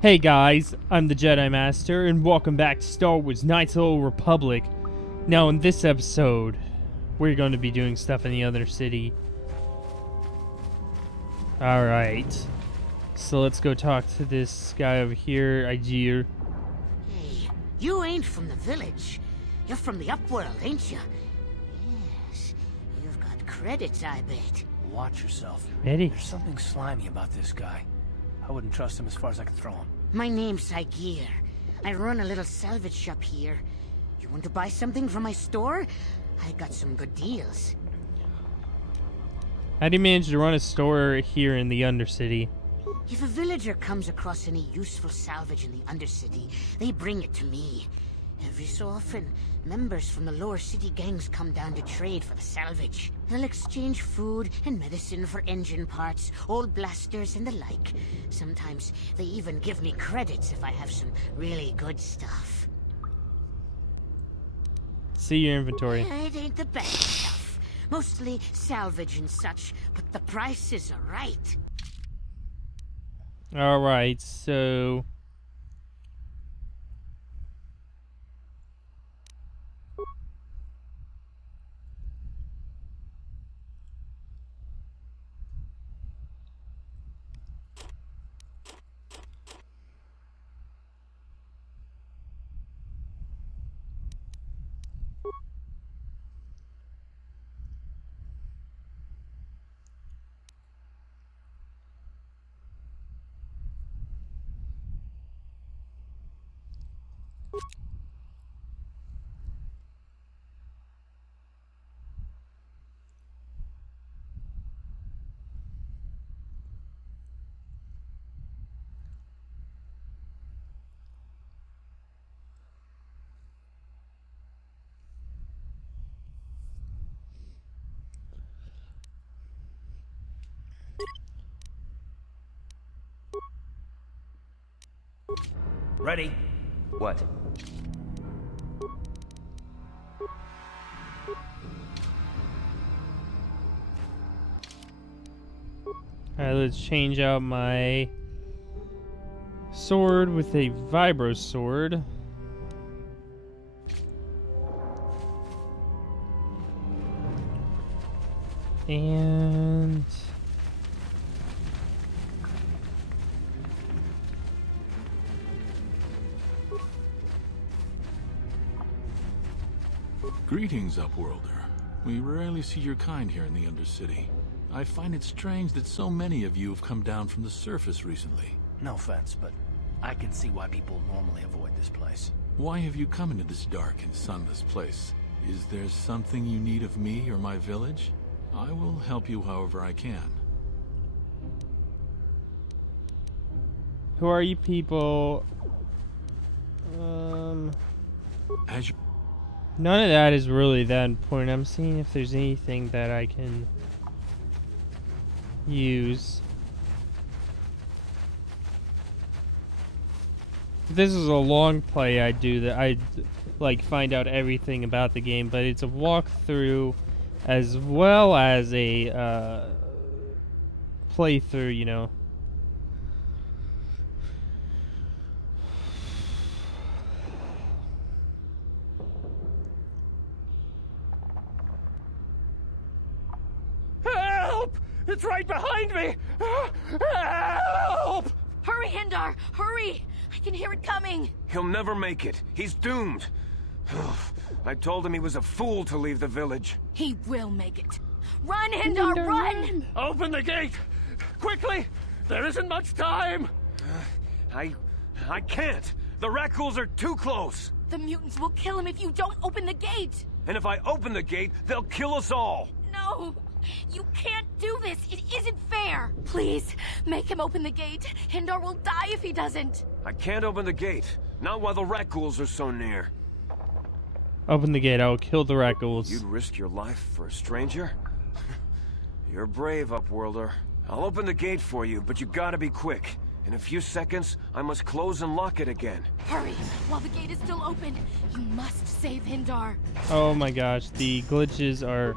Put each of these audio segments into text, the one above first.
Hey guys, I'm the Jedi Master, and welcome back to Star Wars Knights of the Old Republic. Now in this episode, we're going to be doing stuff in the Undercity. Alright, so let's go talk to this guy over here, Igir. Hey, you ain't from the village. You're from the Upworld, ain't you? Yes, you've got credits, I bet. Watch yourself. Ready? There's something slimy about this guy. I wouldn't trust him as far as I could throw him. My name's Igir. I run a little salvage shop here. You want to buy something from my store? I got some good deals. How do you manage to run a store here in the Undercity? If a villager comes across any useful salvage in the Undercity, they bring it to me. Every so often, members from the lower city gangs come down to trade for the salvage. They'll exchange food and medicine for engine parts, old blasters and the like. Sometimes they even give me credits if I have some really good stuff. See your inventory. It ain't the best stuff. Mostly salvage and such, but the prices are right. Alright, so... Ready? What? Alright, let's change out my sword with a vibro sword. And... Greetings, Upworlder. We rarely see your kind here in the Undercity. I find it strange that so many of you have come down from the surface recently. No offense, but I can see why people normally avoid this place. Why have you come into this dark and sunless place? Is there something you need of me or my village? I will help you however I can. Who are you people? As you... None of that is really that important. I'm seeing if there's anything that I can use. If this is a long play, I'd do that. I'd like find out everything about the game, but it's a walkthrough as well as a playthrough, you know. It's right behind me! Help! Hurry, Hendar! Hurry! I can hear it coming! He'll never make it. He's doomed. I told him he was a fool to leave the village. He will make it. Run, Hendar, run! Open the gate! Quickly! There isn't much time! I can't! The Rakghouls are too close! The mutants will kill him if you don't open the gate! And if I open the gate, they'll kill us all! No! You can't do this! It isn't fair! Please, make him open the gate. Hendar will die if he doesn't. I can't open the gate. Not while the Rakghouls are so near. Open the gate. I will kill the Rakghouls. You'd risk your life for a stranger? You're brave, Upworlder. I'll open the gate for you, but you gotta be quick. In a few seconds, I must close and lock it again. Hurry! While the gate is still open, you must save Hendar. Oh my gosh, the glitches are...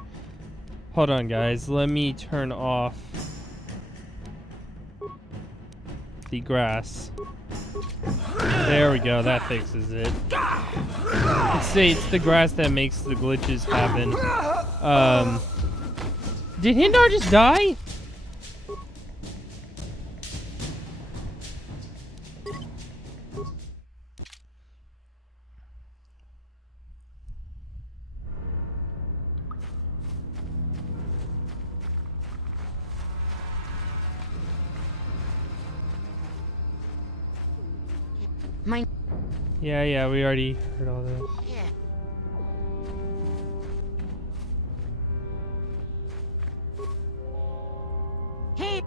Hold on, guys. Let me turn off the grass. There we go, that fixes it. It's the grass that makes the glitches happen. Did Hendar just die? My Yeah, we already heard all this. yeah. Hey.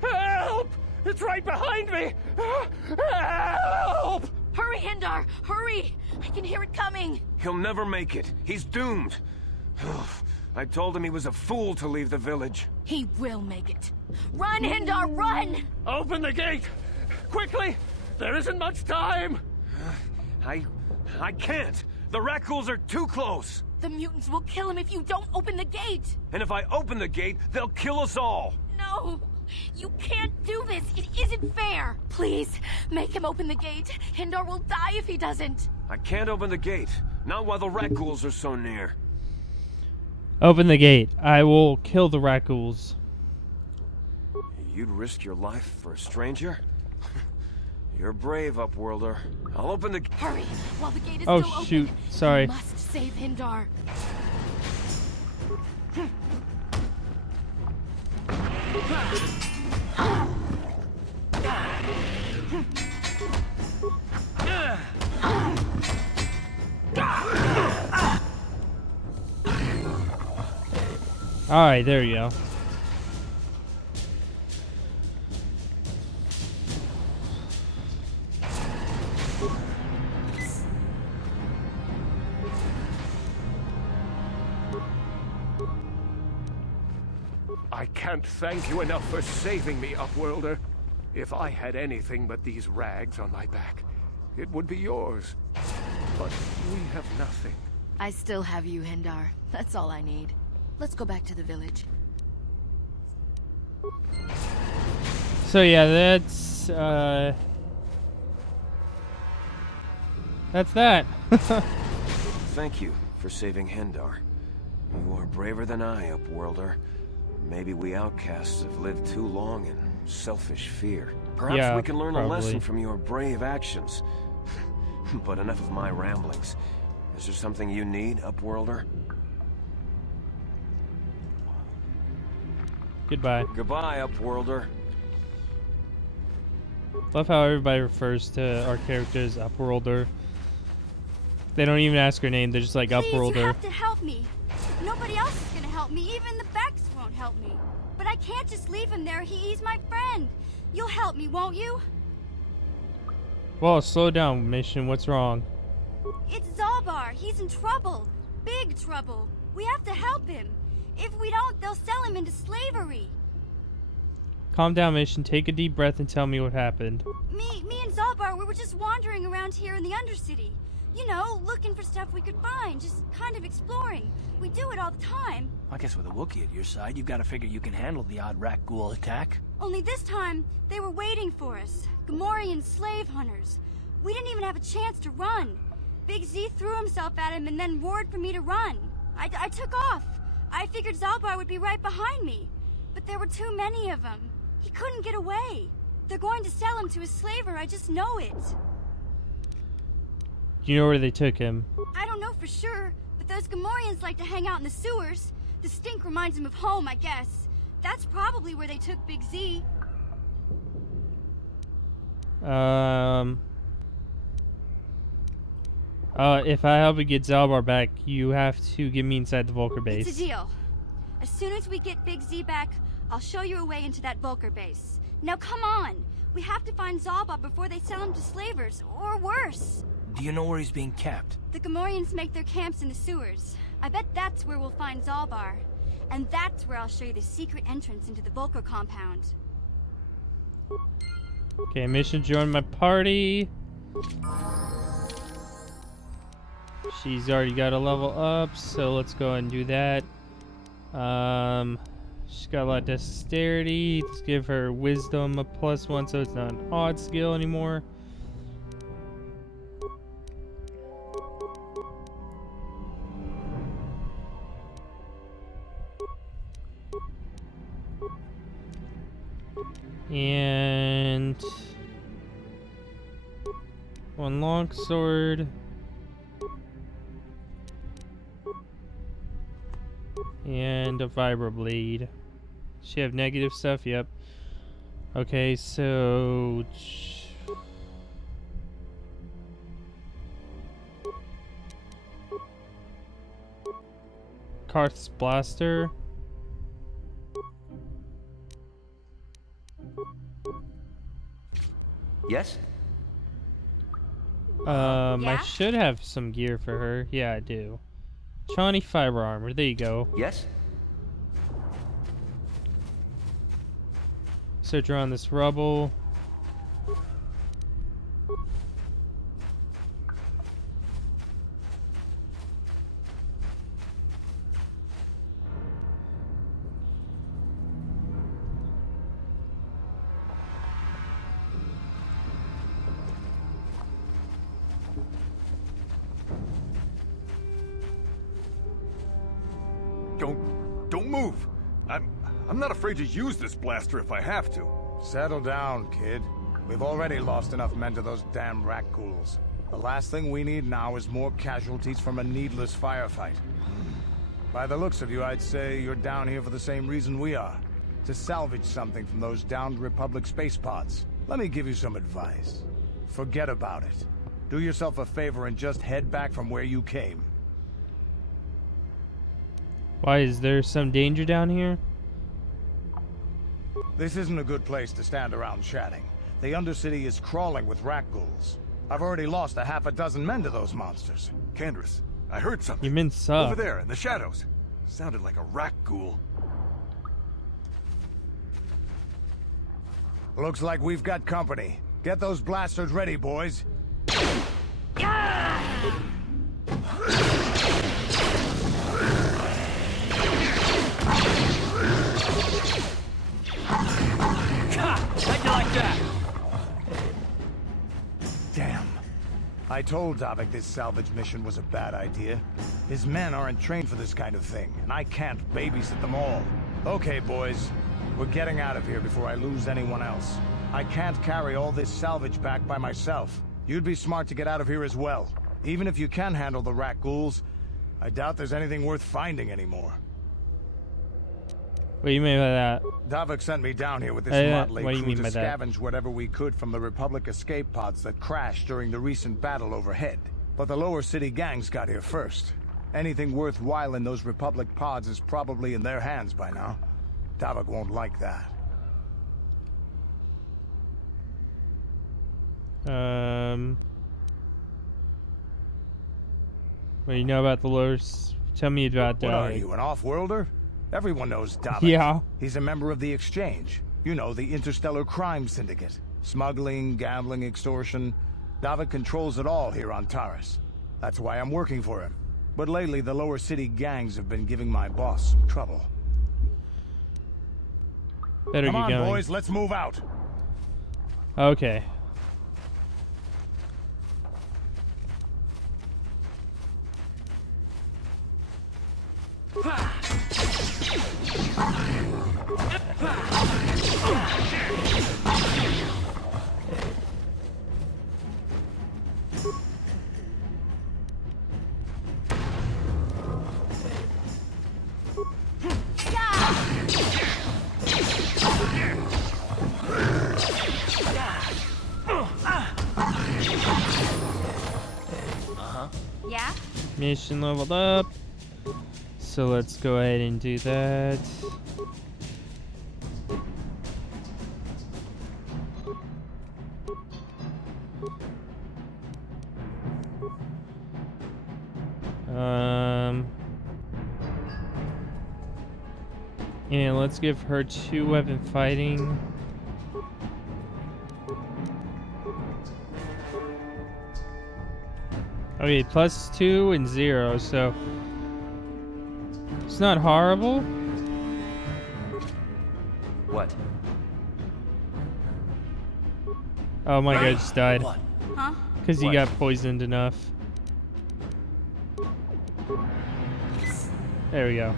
Help! It's right behind me! Help! Hurry, Hendar! Hurry! I can hear it coming! He'll never make it. He's doomed. I told him he was a fool to leave the village. He will make it. Run, Hendar, run! Open the gate! Quickly! There isn't much time! I can't! The Rakghouls are too close! The mutants will kill him if you don't open the gate! And if I open the gate, they'll kill us all! No! You can't do this! It isn't fair! Please, make him open the gate. Hendar will die if he doesn't. I can't open the gate. Not while the Rakghouls are so near. Open the gate. I will kill the Rakghouls. You'd risk your life for a stranger? You're brave, Upworlder. I'll open the... Hurry, while the gate is Oh, still shoot. open. Sorry. You must save Hendar. Alright, there you go. I can't thank you enough for saving me, Upworlder. If I had anything but these rags on my back, it would be yours. But we have nothing. I still have you, Hendar. That's all I need. Let's go back to the village. So yeah, that's that. Thank you for saving Hendar. You are braver than I, Upworlder. Maybe we outcasts have lived too long in selfish fear. Perhaps Yeah, we can learn a probably. lesson from your brave actions. But enough of my ramblings. Is there something you need, Upworlder? Goodbye. Goodbye, Upworlder. Love how everybody refers to our character as Upworlder. They don't even ask her name, they're just like Please, you Upworlder. have to help me. Nobody else is gonna help me. Even the Becks won't help me. But I can't just leave him there. He's my friend. You'll help me, won't you? Whoa, slow down, Mission. What's wrong? It's Zaalbar. He's in trouble. Big trouble. We have to help him. If we don't, they'll sell him into slavery. Calm down, Mission. Take a deep breath and tell me what happened. Me and Zaalbar, we were just wandering around here in the Undercity. You know, looking for stuff we could find, just kind of exploring. We do it all the time. I guess with a Wookiee at your side, you've got to figure you can handle the odd Rakghoul attack. Only this time, they were waiting for us. Gamorrean slave hunters. We didn't even have a chance to run. Big Z threw himself at him and then roared for me to run. I took off. I figured Zaalbar would be right behind me. But there were too many of them. He couldn't get away. They're going to sell him to a slaver, I just know it. Do you know where they took him? I don't know for sure, but those Gamorreans like to hang out in the sewers. The stink reminds them of home, I guess. That's probably where they took Big Z. If I help you get Zaalbar back, you have to get me inside the Vulcar base. It's a deal. As soon as we get Big Z back, I'll show you a way into that Vulcar base. Now come on! We have to find Zaalbar before they sell him to slavers, or worse. Do you know where he's being kept? The Gamorreans make their camps in the sewers. I bet that's where we'll find Zaalbar. And that's where I'll show you the secret entrance into the Volker compound. Okay, mission join my party. She's already got a level up, so let's go ahead and do that. She's got a lot of dexterity. Let's give her wisdom a +1, so it's not an odd skill anymore. And 1 longsword. And a vibroblade. She have negative stuff? Yep. Okay, so Karth's blaster. Yes? I Yeah? should have some gear for her. Yeah, I do. Shawnee fiber armor. There you go. Yes? Search around this rubble. Don't move. I'm not afraid to use this blaster if I have to. Settle down, kid. We've already lost enough men to those damn Rakghouls. The last thing we need now is more casualties from a needless firefight. By the looks of you, I'd say you're down here for the same reason we are. To salvage something from those downed Republic space pods. Let me give you some advice. Forget about it. Do yourself a favor and just head back from where you came. Why, is there some danger down here? This isn't a good place to stand around chatting. The Undercity is crawling with Rakghouls. I've already lost a half a dozen men to those monsters. Canderous, I heard something. You mean suck. Over there, in the shadows. Sounded like a Rakghoul. Looks like we've got company. Get those blasters ready, boys. How'd you like that? Damn. I told Davik this salvage mission was a bad idea. His men aren't trained for this kind of thing, and I can't babysit them all. Okay, boys. We're getting out of here before I lose anyone else. I can't carry all this salvage back by myself. You'd be smart to get out of here as well. Even if you can handle the Rakghouls, I doubt there's anything worth finding anymore. What do you mean by that? Davik sent me down here with this motley what do you crew mean to by that? scavenge whatever we could from the Republic escape pods that crashed during the recent battle overhead. But the lower city gangs got here first. Anything worthwhile in those Republic pods is probably in their hands by now. Davik won't like that. What do you know about the lures? Tell me about What are you, an off-worlder? Everyone knows Davik. Yeah. He's a member of the Exchange. You know, the interstellar crime syndicate. Smuggling, gambling, extortion. Davik controls it all here on Taris. That's why I'm working for him. But lately, the lower city gangs have been giving my boss some trouble. Better Come get on, going. boys, let's move out. Okay. Yeah? Mission leveled up. So let's go ahead and do that. And let's give her 2 weapon fighting. Okay, +2 and 0, so it's not horrible. What? Oh my god, I just died. What? Huh? Because he What? got poisoned enough. There we go.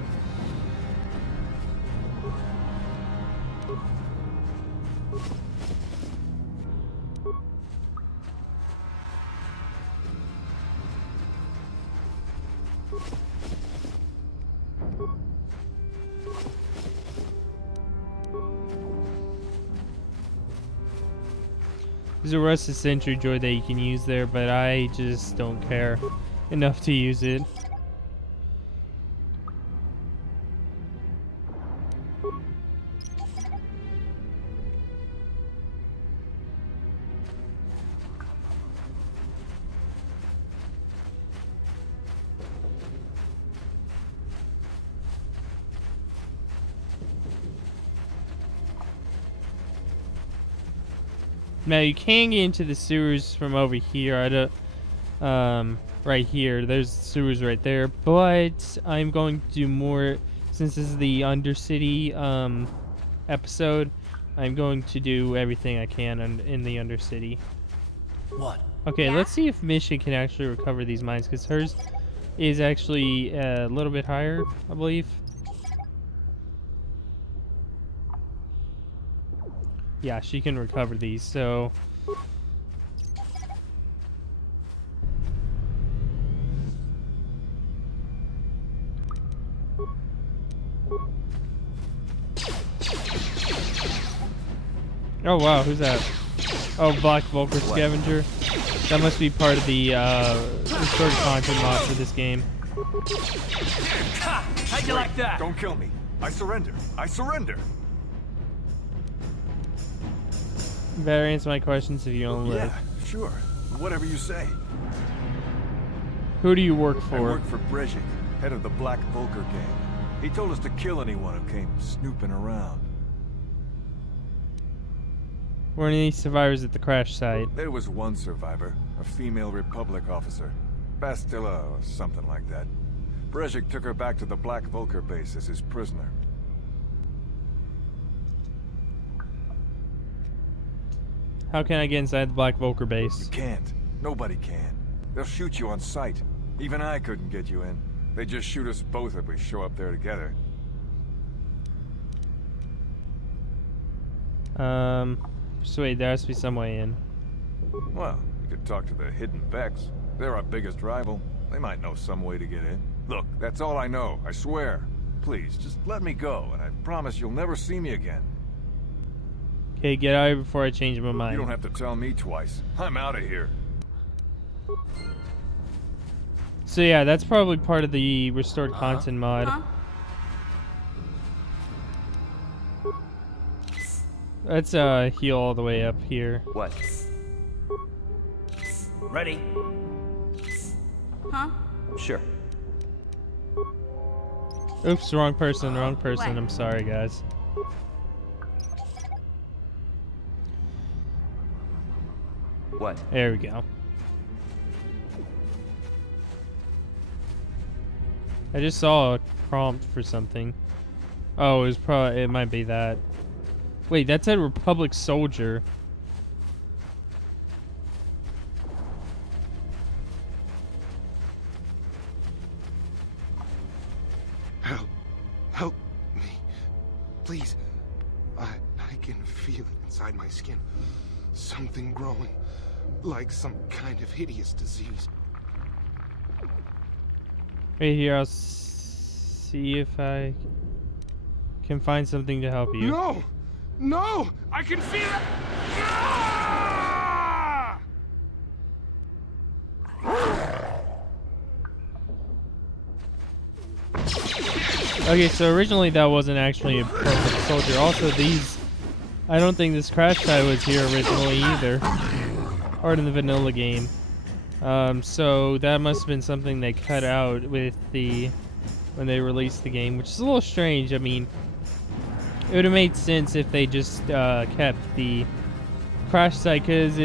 There's a rusted sentry droid that you can use there, but I just don't care enough to use it. Now you can get into the sewers from over here. I don't, right here. There's sewers right there. But I'm going to do more, since this is the Undercity episode. I'm going to do everything I can in the Undercity. What? Okay, Yeah? let's see if Mission can actually recover these mines, because hers is actually a little bit higher, I believe. Yeah, she can recover these, so... Oh wow, who's that? Oh, Black Vulcan Scavenger. That must be part of the restored content mod for this game. How'd you like that? Don't kill me. I surrender. I surrender. You better answer my questions if you don't live. Yeah, sure. Whatever you say. Who do you work I for? work for Brejik, head of the Black Vulcan gang. He told us to kill anyone who came snooping around. Were any survivors at the crash site? There was one survivor, a female Republic officer. Bastilla or something like that. Brejik took her back to the Black Vulcan base as his prisoner. How can I get inside the Black Vulcan You base? can't. Nobody can. They'll shoot you on sight. Even I couldn't get you in. They just shoot us both if we show up there together. So wait, there has to be some way in. Well, you could talk to the Hidden Becks. They're our biggest rival. They might know some way to get in. Look, that's all I know, I swear. Please, just let me go, and I promise you'll never see me again. Okay, get out of here before I change my mind. You don't have to tell me twice. I'm out of here. So yeah, that's probably part of the restored content mod. Huh? Let's heal all the way up here. What? Ready? Huh? Sure. Oops, wrong person, wrong person. What? I'm sorry, guys. What? There we go. I just saw a prompt for something. Oh, it was probably, it might be that. Wait, that's a Republic soldier. Help me. Please. I can feel it inside my skin. Something growing. Like some kind of hideous disease. Right here, I'll see if I can find something to help you. No! No! I can feel it! Ah! Okay, so originally that wasn't actually a perfect soldier. Also, these... I don't think this crash site was here originally either. Or in the vanilla game. So that must have been something they cut out with when they released the game, which is a little strange. I mean, it would have made sense if they just kept the crash site, because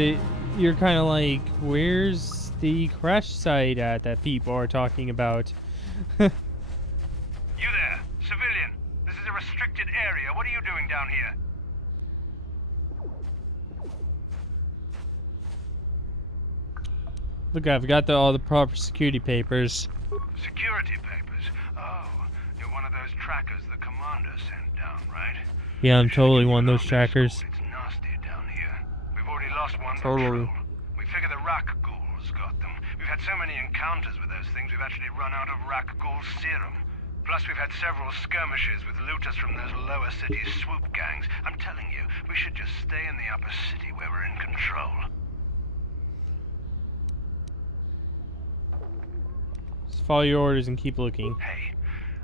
you're kind of like, where's the crash site at that people are talking about? You there, civilian. This is a restricted area. What are you doing down here? Look, I've got all the proper security papers. Security papers? Oh, you're one of those trackers the commander sent down, right? Yeah, I'm totally one of those trackers. It's nasty down here. We've already lost one Totally. patrol. We figure the Rakghouls got them. We've had so many encounters with those things, we've actually run out of Rakghoul serum. Plus, we've had several skirmishes with looters from those lower city swoop gangs. I'm telling you, we should just stay in the upper city where we're in control. Just follow your orders and keep looking. Hey,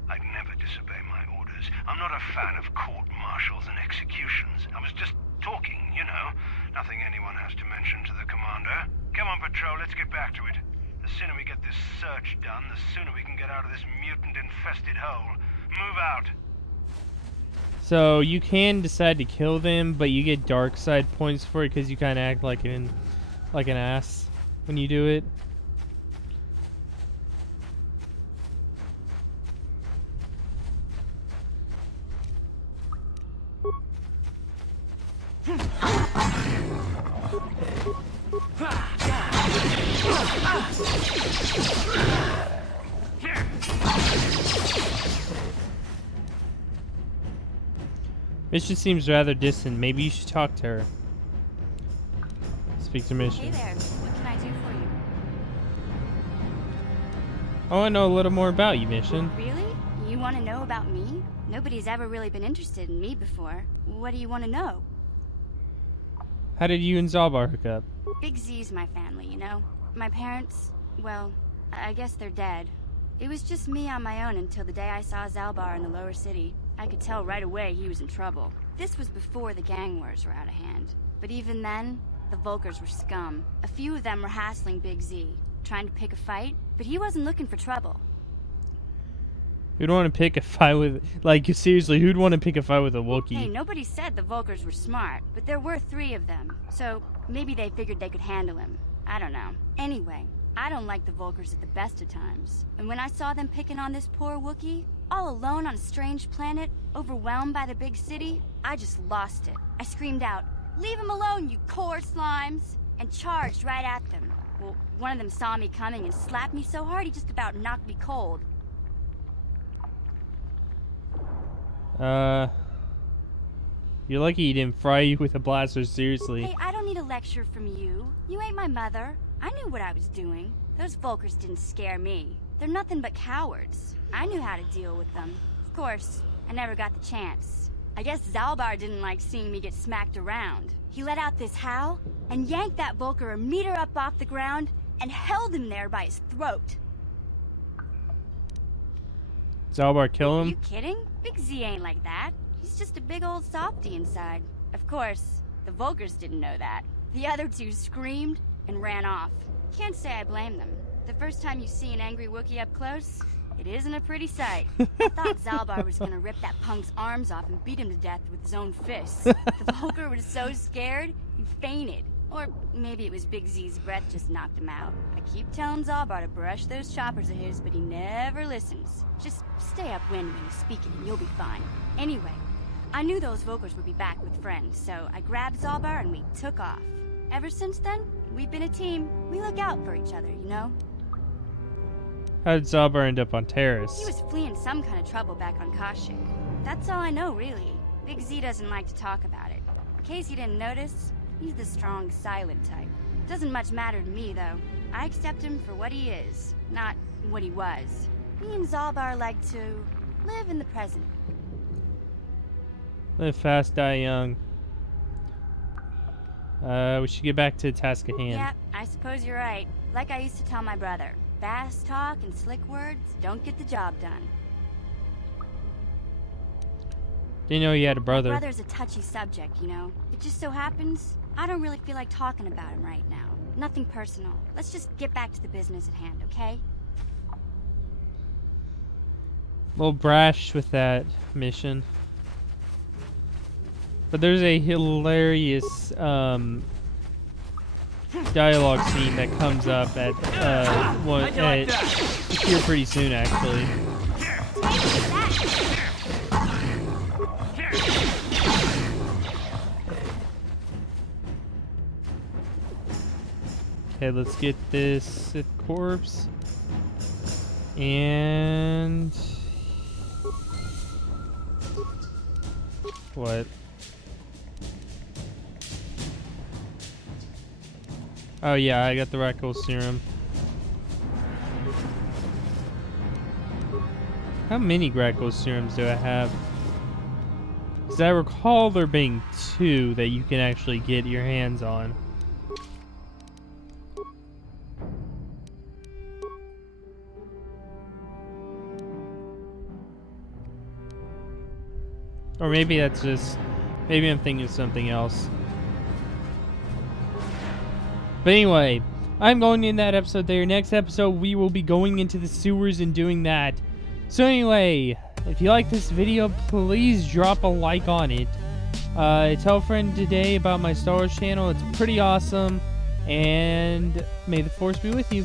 I'd never disobey my orders. I'm not a fan of court-martials and executions. I was just talking, you know. Nothing anyone has to mention to the commander. Come on, Patrol, let's get back to it. The sooner we get this search done, the sooner we can get out of this mutant-infested hole. Move out. So you can decide to kill them, but you get dark side points for it because you kind of act like an ass when you do it. Mission seems rather distant. Maybe you should talk to her. Speak to Mission. Hey there, what can I do for you? I want to know a little more about you, Mission. Really? You want to know about me? Nobody's ever really been interested in me before. What do you want to know? How did you and Zaalbar hook up? Big Z's my family, you know? My parents, well, I guess they're dead. It was just me on my own until the day I saw Zaalbar in the lower city. I could tell right away he was in trouble. This was before the gang wars were out of hand. But even then, the Vulkars were scum. A few of them were hassling Big Z, trying to pick a fight, but he wasn't looking for trouble. Who'd want to pick a fight with... Like, seriously, who'd want to pick a fight with a Wookiee? Hey, nobody said the Vulkars were smart, but there were 3 of them. So, maybe they figured they could handle him. I don't know. Anyway, I don't like the Vulkars at the best of times. And when I saw them picking on this poor Wookiee, all alone on a strange planet, overwhelmed by the big city, I just lost it. I screamed out, "Leave him alone, you core slimes!" and charged right at them. Well, one of them saw me coming and slapped me so hard he just about knocked me cold. You're lucky he didn't fry you with a blaster, seriously. Hey, I don't need a lecture from you. You ain't my mother. I knew what I was doing. Those Vulkars didn't scare me. They're nothing but cowards. I knew how to deal with them. Of course, I never got the chance. I guess Zaalbar didn't like seeing me get smacked around. He let out this howl and yanked that Vulkar a meter up off the ground and held him there by his throat. Zaalbar kill him? Are you kidding? Big Z ain't like that. He's just a big old softy inside. Of course, the Vulkars didn't know that. The other 2 screamed and ran off. Can't say I blame them. The first time you see an angry Wookiee up close, it isn't a pretty sight. I thought Zaalbar was gonna rip that punk's arms off and beat him to death with his own fists. The Vulkar was so scared, he fainted. Or maybe it was Big Z's breath just knocked him out. I keep telling Zaalbar to brush those choppers of his, but he never listens. Just stay upwind when he's speaking and you'll be fine. Anyway, I knew those Vulkars would be back with friends, so I grabbed Zaalbar and we took off. Ever since then, we've been a team. We look out for each other, you know? How did Zaalbar end up on Terrace? He was fleeing some kind of trouble back on Kashyyyk. That's all I know, really. Big Z doesn't like to talk about it. In case you didn't notice, he's the strong, silent type. Doesn't much matter to me, though. I accept him for what he is, not what he was. Me and Zaalbar like to live in the present. Live fast, die young. We should get back to the task at hand. Yeah, I suppose you're right. Like I used to tell my brother, fast talk and slick words don't get the job done. Didn't know you had a brother. My brother's a touchy subject, you know. It just so happens, I don't really feel like talking about him right now. Nothing personal. Let's just get back to the business at hand, okay? A little brash with that mission. But there's a hilarious dialogue scene that comes up at here pretty soon, actually. Okay, let's get this Sith corpse. And what? Oh yeah, I got the Rakghouls serum. How many Rakghouls serums do I have? Because I recall there being 2 that you can actually get your hands on. Or maybe that's just... maybe I'm thinking of something else. But anyway, I'm going in that episode there. Next episode, we will be going into the sewers and doing that. So anyway, if you like this video, please drop a like on it. Tell a friend today about my Star Wars channel. It's pretty awesome. And may the Force be with you.